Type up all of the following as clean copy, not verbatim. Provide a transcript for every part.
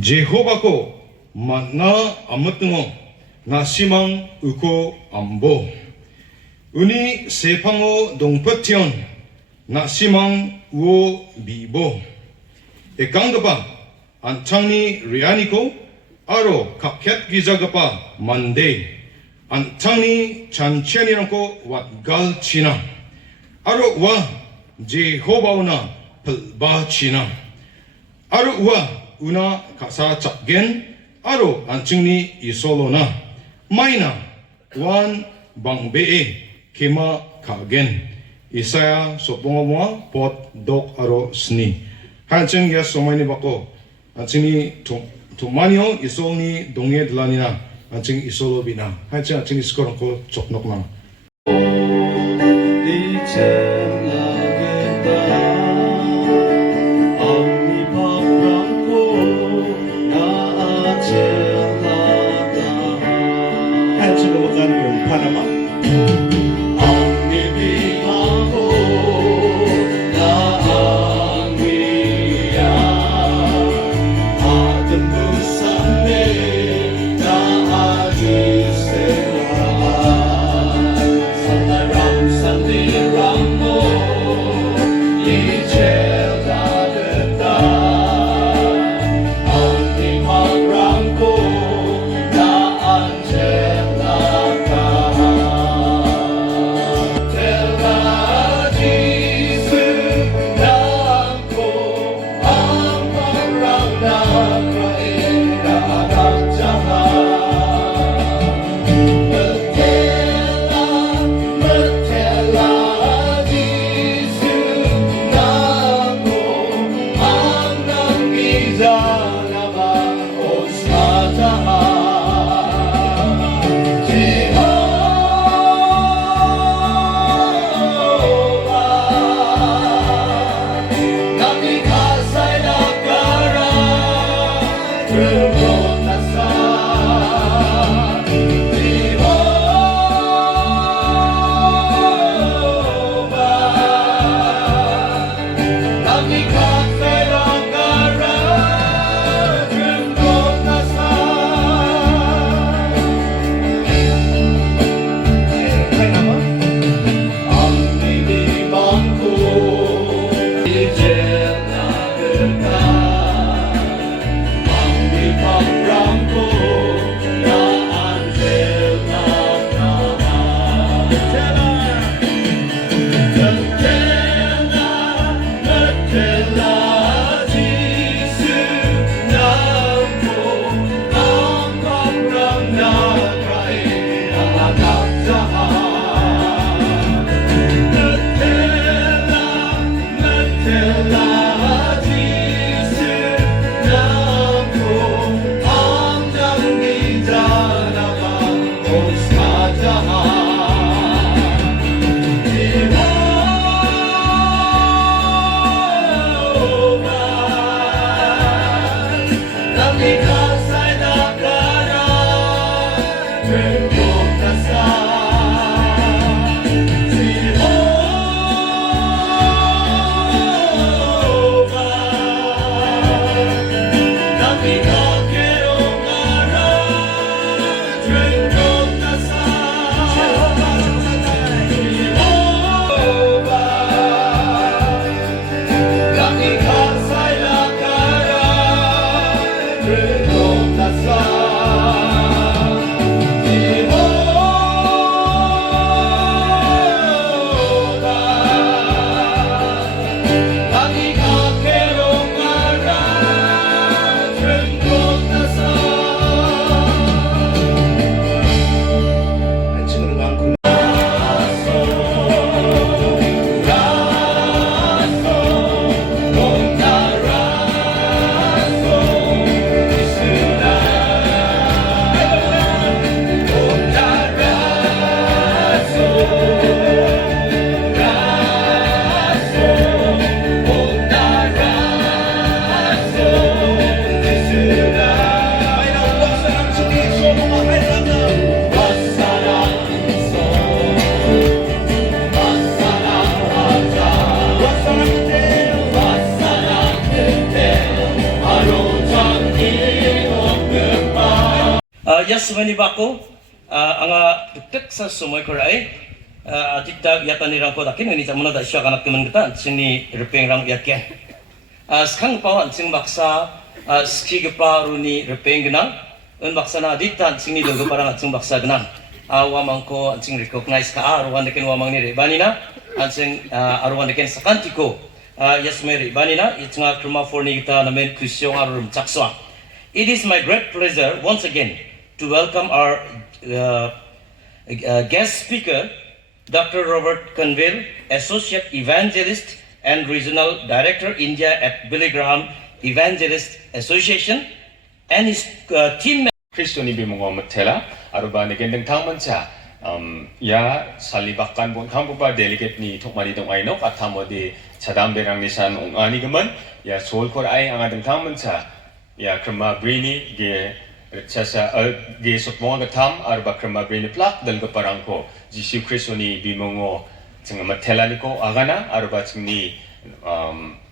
Jehovah ko mana amatngo nasimang uko ambo uni sepango dongpetion nasimang uo bibo ekangapa anchangni rianiko aro kakyat gijagapa mande anchangni chanchianirangko watgal china aro wa Jehovah una pelba china aro wa una kasa chapgen aro anchingni isolona maina wan bangbee kema kagen Isaya sopongomoa pot dok aro sni hanching ya somaini bako anchingni tumanyo isolni donged lanina anching isolo bina anching iskorongko choknokma sumani bako anga tek sa sumoy ko rai tikta yata ni rang ko dakin ni jamuna da sya kanak teman kita sini repeng rang yakya skang pawan sing baksa ski gepa runi repeng genang un baksa na ditan sing ni dogo parang sing baksa genang wamang ko sing recognize ka arwan deken wamang ni rebanina sing arwan deken sakantiko yasmeri banina itnga kruma forni kita namen kusyong arum chakswa. It is my great pleasure once again to welcome our guest speaker, Dr. Robert Conville, Associate Evangelist and Regional Director, India at Billy Graham Evangelist Association, and his team members. Kristoni bimungo matela aruba negendeng tangmancha ya salibakan bon kambuba delegate ni thokmari dong aino kathamo de chadam berang nisan ongani gaman ya solkor ai anga deng tangmancha ya krama brini ge chasa ge sokmonga gatham aruba krama brini plak dal parangko jisu kristoni bimungo jinga matela niko agana aruba jingni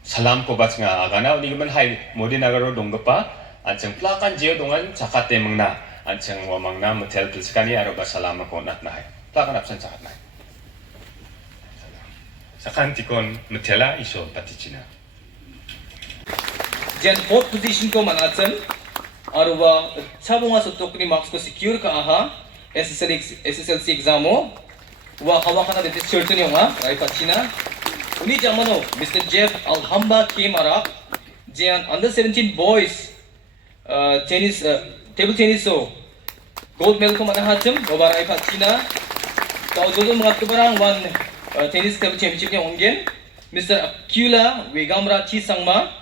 salam ko batsinga agana uni gaman hai Modynagar donggapa anjeng plakan jio dongan jakate mengna anjeng wamangna metel pilskani aruba salama ko natna hai plakan absen jakat nai sakan tikon metela iso patichina Jan fourth position ko manatsan aruba chabunga sotokni marks ko secure ka aha SSLC exam mo wa hawakana de church ni nga rai pachina uni jamano Mr. Jeff Alhamba came arak jan under 17 boys tennis table tennis so gold medal ko manahacham wa rai pachina tau jojo mga barang one tennis table championship ni ongen Mr. Akula Wegamra Chi Sangma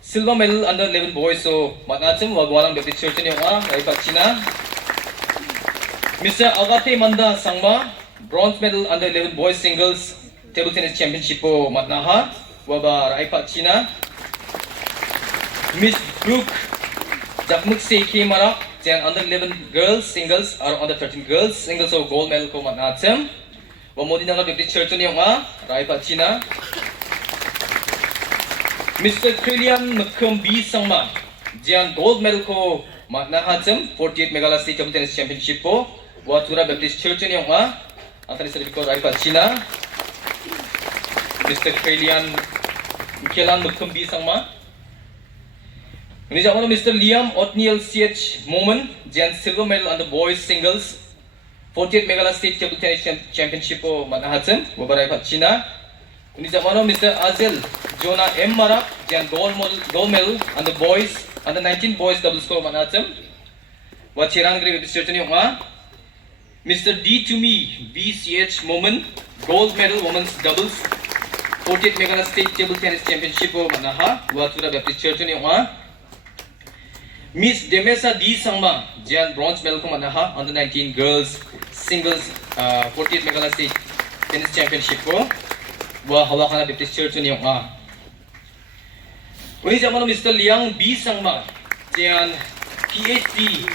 silver medal under 11 boys so manacham wagwalang Baptist Church ni nga rai pachina Mr. Agate Manda Sangma bronze medal under 11 boys singles table tennis championship po matnaha waba rai pachina Miss Brooke Modynagar C.K Marak jan under 11 girls singles or under 13 girls singles so gold medal ko manacham wa Modynagar Baptist Church ni nga rai pachina Mr. Trillian McCumby Sangma jan gold medal ko manahacham 48 Megala State Table Tennis Championship po Watura Baptist Church ni nga antara serviko rai pachina Mr. Trillian McCumby Sangma ini jamono Mr. Liam Othniel CH Moment jan silver medal under boys singles 48 Megala State Table Tennis Championship po manahacham wa rai pachina ini jamono Mr. Azel Jonah M Marak jan gold medal under boys under 19 boys doubles ko manacham wa chirang gre Baptist ni nga Mr. D to me BCH Moment gold medal women's doubles 48 Megala State Table Tennis Championship po manaha wa tura Baptist Church ni nga Miss Demesa D Sangma jan bronze medal ko manaha under 19 girls singles 48 Megala State Tennis Championship po wa hawakan na Baptist Church ni nga Uni jamono Mr. Liang B Sangma jan PhD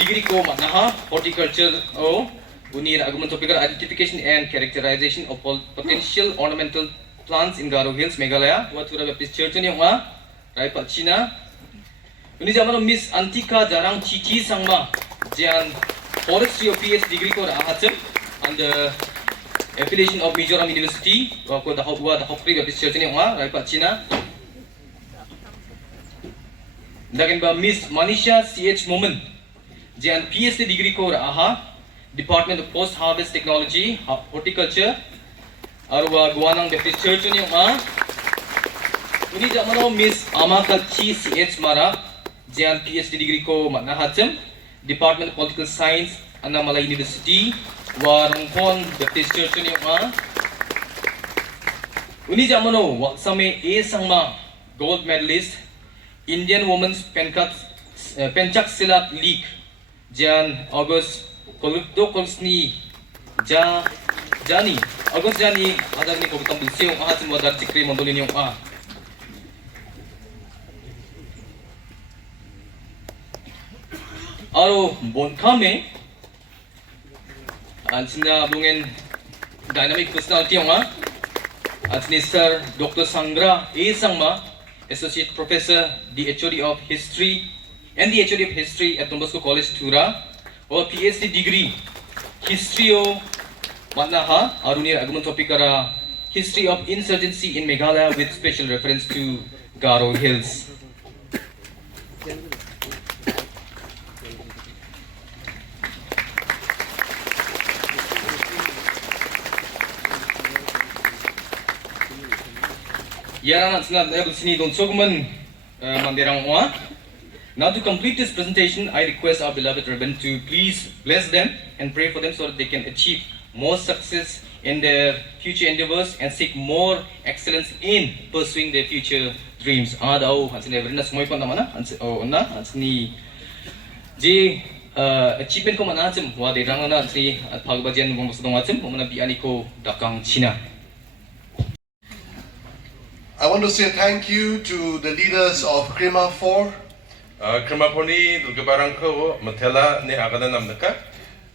degree ko manaha horticulture o uni agumon topical identification and characterization of potential ornamental plants in Garo Hills Meghalaya wa tura Baptist Church ni nga rai pachina uni jamono Miss Antika Jarang Chichi Sangma jan forestry of PhD degree ko ahacham under affiliation of Mizoram University wa ko da Hokri Baptist Church ni nga rai pachina Dakin ba Miss Manisha CH Moment jan PhD degree ko aha Department of Post Harvest Technology Horticulture arwa Guanang Baptist Church ni nga uni jamano Miss Amakachi CH Mara jan PhD degree ko manahacham Department of Political Science Annamalai University wa Rongpon Baptist Church ni nga uni jamano waksame A Sangma gold medalist Indian Women's Pencak Silat League jan August Kolsni Jani August Jani adar ni ko tambul siyo ahatin wadar chikri mandolin yung aro bonkame ansinda bungen dynamic personality yung ansin Sir Dr. Sangra A Sangma Associate Professor, the HOD of History and the HOD of History at Don Bosco College, Tura, or PhD degree, History of Matnaha, Arunir Agumon Topikara, History of Insurgency in Meghalaya with special reference to Garo Hills. Yarana Snad Sini Don Sogman Manderang Wa. Now to complete this presentation, I request our beloved Reverend to please bless them and pray for them so that they can achieve more success in their future endeavors and seek more excellence in pursuing their future dreams. Adao hansini Reverend Smoy pa naman na hansini J achievement ko manacem wa de rang na hansini at pagbajan mo sa dongacem mo na biani ko dakang China. I want to say thank you to the leaders of Krima 4, Kremaponi Dulgabarangko Matela ni Agada Namnaka,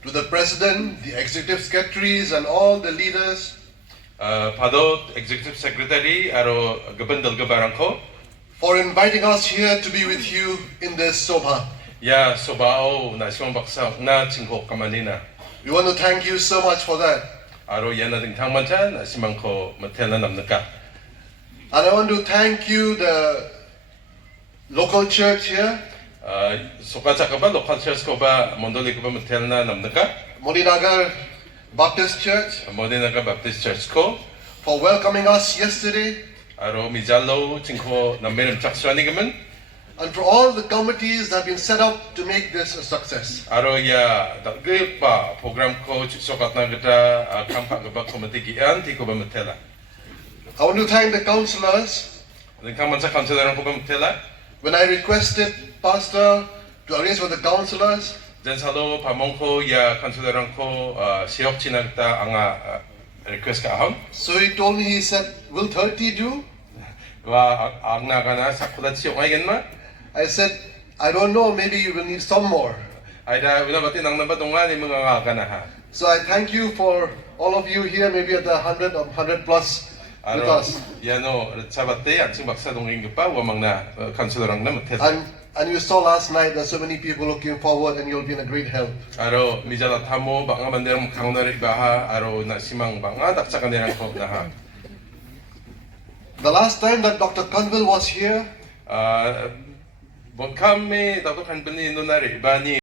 to the President, the Executive Secretaries and all the leaders, Padot Executive Secretary Aro Gaban Dulgabarangko, for inviting us here to be with you in this sobha. Ya Sobao Nasion Baksa na Chingko Kamanina. We want to thank you so much for that. Aro Yana Ding Tangmancha Nasimangko Matela Namnaka. And I want to thank you, the local church here, Sokachakaba Local Church Koba Mondolikuba Matelna Namnaka, Modynagar Baptist Church, Modynagar Baptist Church Ko, for welcoming us yesterday, Aro Mijalo Chingko Namirim Chakswanigaman, and for all the committees that have been set up to make this a success. Aro ya Dalgipa Program Coach Sokatnagata Kampa Gaba Committee Anti Koba Matela. I want to thank the councillors. Then come and consider Matela. When I requested Pastor to arrange for the councillors, Then salo pamongko ya considerangko siok chinagta anga request ka aham. so he told me, he said, will 30 do? Wa agna kana sakulat siok ngayon ma. I said, I don't know, maybe you will need some more. Ayda winabati nang nabatunga ni mga kana ha. So I thank you for all of you here, maybe at the 100 or 100 plus with Aro us. yano sabate at sumaksa donging pa wamang na considerang na matela. And you saw last night that so many people looking forward and you'll be in a great help. Aro mijala tamo banga manderang kaunari baha aro na simang banga taksakan nirang ko na ha. The last time that Dr. Conville was here, Bon kami dapat kan benih nunari bani.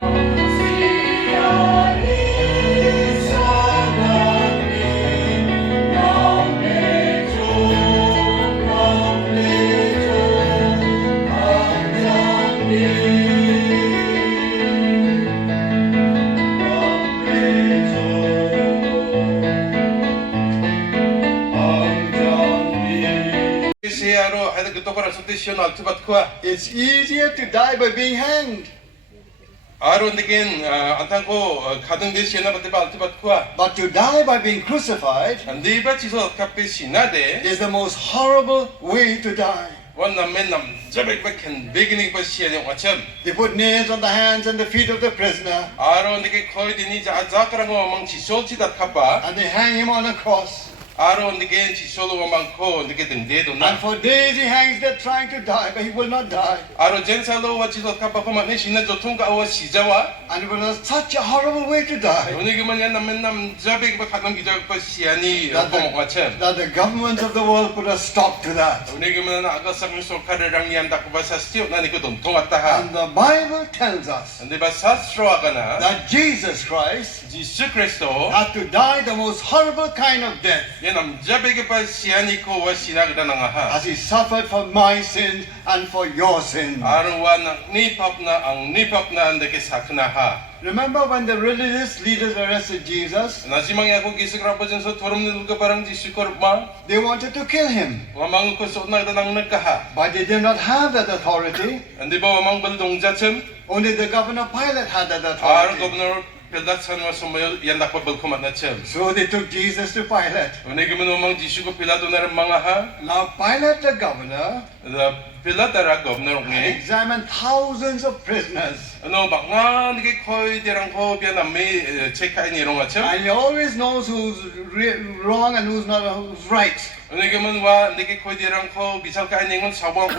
It's easier to die by being hanged. Aro ndikin antangko kadang di siya na batiba altibat kuha. But to die by being crucified Andi ba chiso kape sinade is the most horrible way to die. wan namen nam jabek ba kan beginning ba siya yung acham. They put nails on the hands and the feet of the prisoner Aro ndike koi dini ja zakrang mang chisol chidat kapa. and they hang him on a cross. Aro ndikin chisolo mang ko ndike dengde do And na. for days he hangs there trying to die, but he will not die. Aro jensalo wa chisol kapa ko man sinna jotong ka awa sijawa. And it was such a horrible way to die Unigi man yan namen nam jabek ba kadang gijak ba siya ni that ko mo acham. the governments of the world put a stop to that. Unigi man na aga sang so karang yan da ko ba sa stiyo na ni ko dong at ha. And the Bible tells us Andi ba sastro aga na. that Jesus Christ Jesus Kristo had to die the most horrible kind of death yan am jabege pa siyani ko wa sinagda na nga ha. as he suffered for my sins and for your sins. Arwa na nipap na ang nipap na andake sakna ha. Remember when the religious leaders arrested Jesus? Nasimang ako gisig rapo dyan sa turum nil ka parang Jesus korma. They wanted to kill him, Wamang ko so na nang nagkaha. but they did not have that authority. Andi ba wamang baldong jachem? Only the governor Pilate had that Ar authority. governor Pildat san wa sumayo yan dakpa balkumat na chem. So they took Jesus to Pilate. Unigi man wamang Jesus ko Pilato na rin mga ha. Now Pilate, the governor, The Pilat ara governor had ngi. examined thousands of prisoners. no baknga niki koi derang ko bian namme check kai ni rong acham. And he always knows who's wrong and who's not, who's right. Niki man wa niki koi derang ko bisal kai ningon sabong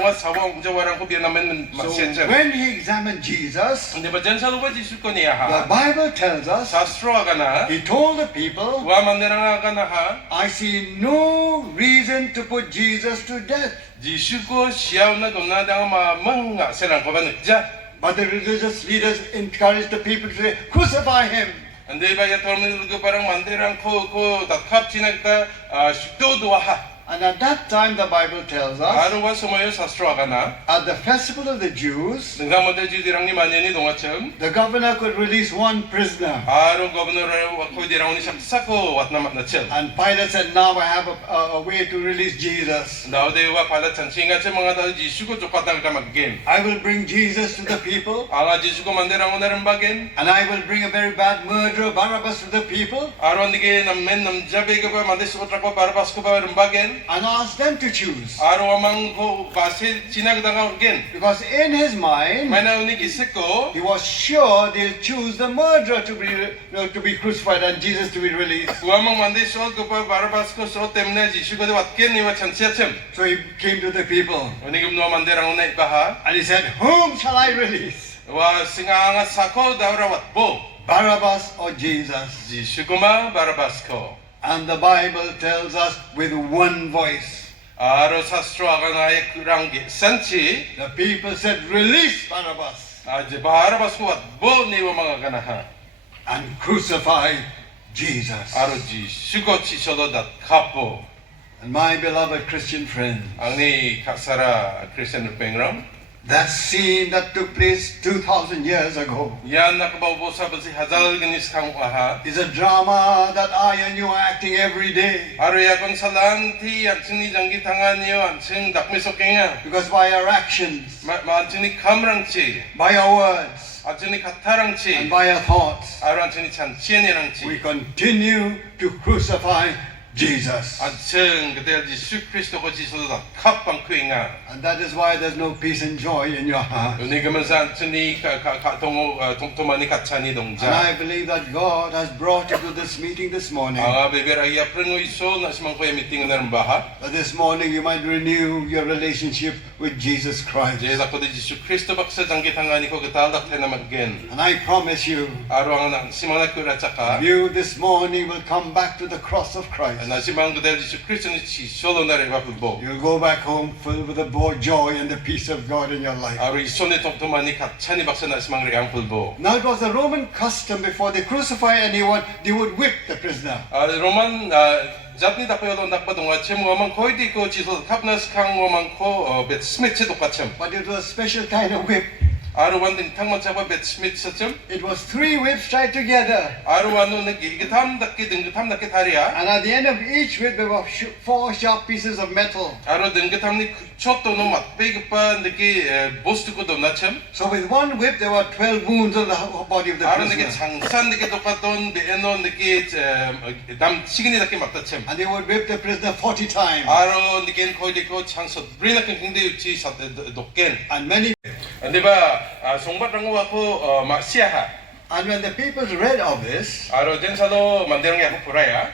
jawarang ko bian namme So masya. when he examined Jesus, Hindi ba jan sa lupa jisu ko niya the ha? Bible tells us, Sastro aga na. he told the people, Wa manderang aga na ha? I see no reason to put Jesus to death. Jisu ko siyaw na donna dang ma mga serang ko ba nagja? But the religious leaders encouraged the people to say, crucify him. Hindi ba ya tornil ko parang manderang ko tatkap chinagta shukdo duwa ha? And at that time, the Bible tells us, Aro wa sumayo sastro aga na. at the festival of the Jews, Nga mo de judirang ni manyani dongacham. the governor could release one prisoner. Aro governor ko dirang ni saksako wat na matnachel. And Pilate said, now I have a way to release Jesus. Daw de wa pala chansinga che mga daw Jisu ko jokatang ta mag-game. I will bring Jesus to the people, Anga Jisu ko manderang onaram bagen. and I will bring a very bad murderer, Barabbas, to the people, Aro ndige nammen namjabe ko ba mandes otra ko Barabbas ko ba rumbagen. and ask them to choose. Aro amang ko base chinagdanga orgen. Because in his mind, Mana unik isik ko. he was sure they'll choose the murderer to be crucified and Jesus to be released. Uamang mandes ko pa Barabbas ko so temne Jisu ko de watken ni wa chansiachem. So he came to the people, Unigum no manderang onay baha. and he said, whom shall I release? Wa singanga sako dawra watbo. Barabbas or Jesus? Jisu ko ma Barabbas ko. And the Bible tells us with one voice. Aro sastro aga na ay kuranggi sanchi. The people said, release Barabbas Aje Barabbas ko watbo ni wa mga ganaha. and crucify Jesus. Aro Jisu ko chisolo dat kapo. And my beloved Christian friend, Ang ni kasara Christian pengram. that scene that took place 2,000 years ago Yan nakabaubo sa si hazal ganis kang aha. is a drama that I and you are acting every day. Aro yakon salanti ang sini janggi tangan niyo ang sing dakmisokenga. Because by our actions, Ma sini kamrangchi. by our words, Ang sini and katarangchi. by our thoughts, Aro ang sini chanchienirangchi. we continue to crucify Jesus. Ang sing kadel Jisu Kristo ko chisolo dat kapang kuinga. And that is why there's no peace and joy in your heart. Uni gaman sini tongo tumani katsani And dongja. I believe that God has brought you to this meeting this morning. Ang beber ay aprengo iso na simang ko meeting na baha. That this morning you might renew your relationship with Jesus Christ. Je ako di Jisu Kristo baksa janggi tangani ko gataldak na maggen. And I promise you, Aro ang simang nakura tsaka. you this morning will come back to the cross of Christ. Na simang kadel Jisu Kristo ni si solo na rin wapulbo. You'll go back home filled with the joy and the peace of God in your life. Aro iso ni tumani katsani baksa na simang riang pulbo. Now it was the Roman custom before they crucify anyone, they would whip the prisoner. Roman zatni dakoyolo nakpadunga chem wamang koy di ko chisol kapnas kang wamang ko bet smith che dokachem. But it was a special kind of whip. Aro wan din tangman chaba bet smith sachem. It was 3 whips tied together. Aro wano nagigitam dingitam nakitaria. And at the end of each whip there were 4 sharp pieces of metal. Aro dingitam ni chotto no matbig pa nagi bostu ko donachem. So with one whip there were 12 wounds on the body of the Aro nagi prisoner. changsan nagi dokaton beeno nagi dam sigini nagi matachem. And they would whip the prisoner 40 times. Aro nagi koy di ko changsot brina kang hindi uchi sa dokken. And many. Di ba songbat rango ako masyaha. And when the people read of this, Aro din sa lo mandirang ako puraya.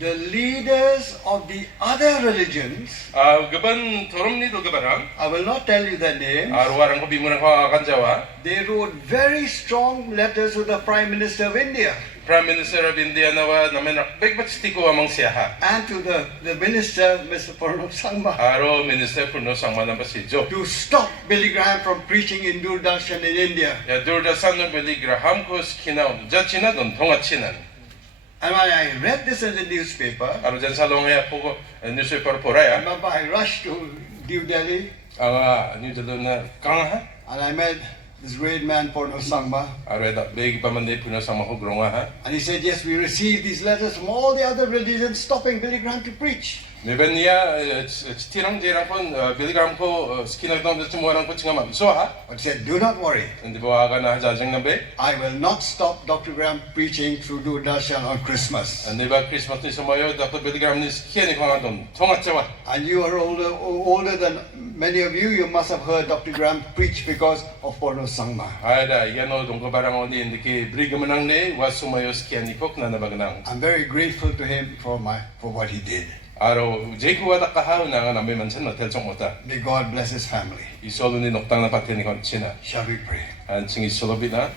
the leaders of the other religions, Gaban torom ni do gabarang. I will not tell you their names, Aro warang ko bimurang ko akan jawa. they wrote very strong letters to the Prime Minister of India Prime Minister of India nawa namen big batstiko amang siyaha. and to the Minister, Mr. Purnam Sangma, Aro Minister Purno Sangma ng Pasidyo. to stop Billy Graham from preaching in Doordarshan in India. Ya durdasan ng Billy Graham ko skinaw. Jachina don tongachinan. And when I read this in the newspaper, Aro dyan sa longya po ko newspaper puraya. remember I rushed to New Delhi New Delhi na kanga ha. and I met this great man, Purnam Sangma, Aro da big pa man di Purno Sangma ko gronga ha. and he said, yes, we received these letters from all the other religions stopping Billy Graham to preach. Neben niya tirang jerang pun Billy Graham ko skinag dong semua orang pun cingam soha. But he said, do not worry. Hindi bawa ka na jajang nabe. I will not stop Dr. Graham preaching through Doordarshan on Christmas. Hindi ba Christmas ni sumayo Dr. Billy Graham ni skian ni kong dong tongat jawa. And you are older than many of you. You must have heard Dr. Graham preach because of Porno Sangma. Ada yan o dong ko barang oni hindi ki briga manang ne was sumayo skian ni kok na nabaganang. I'm very grateful to him for what he did. Aro jay ko wala kahaw na nga namin mansan na telsong mota. May God bless his family. Isolo ni noktang na pati ni kon china. Shall we pray? An singi solobit na.